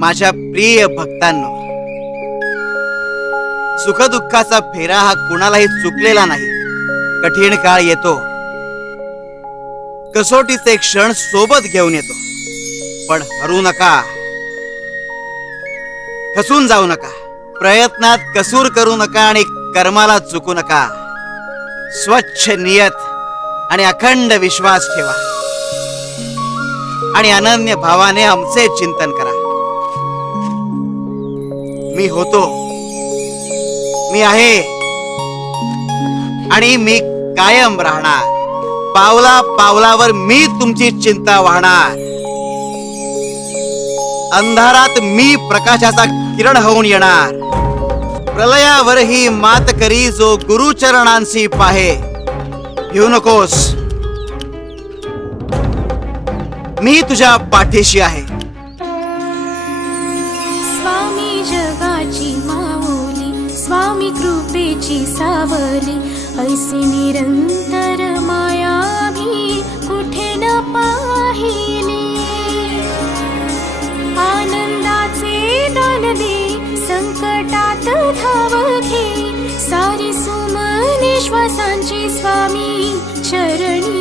माझ्या प्रिय भक्तांनो, सुखदुःखाचा फेरा हा कुणालाही चुकलेला नाही. कठीण काळ येतो, कसोटीचे क्षण सोबत घेऊन येतो, पण हरू नका, खचून जाऊ नका, प्रयत्नात कसूर करू नका आणि कर्माला चुकू नका. स्वच्छ नियत आणि अखंड विश्वास ठेवा आणि अनन्य भावाने आमचे चिंतन करा. मी होतो, मी आहे आणि मी कायम राहणार. पावला पावलावर मी तुमची चिंता वाहणार. अंधारात मी प्रकाशाचा किरण होऊन येणार. प्रलयावरही मात करी जो गुरुचरणांशी पाहे. भिऊ नकोस, मी तुझ्या पाठीशी आहे. स्वामी जगाची माऊली, स्वामी कृपेची सावली, ऐसी निरंतर माया मी कुठे न पाहिली. आनंदाचे दान दे, संकटात धाव घे, सारी सुमने श्वासांची स्वामी चरणी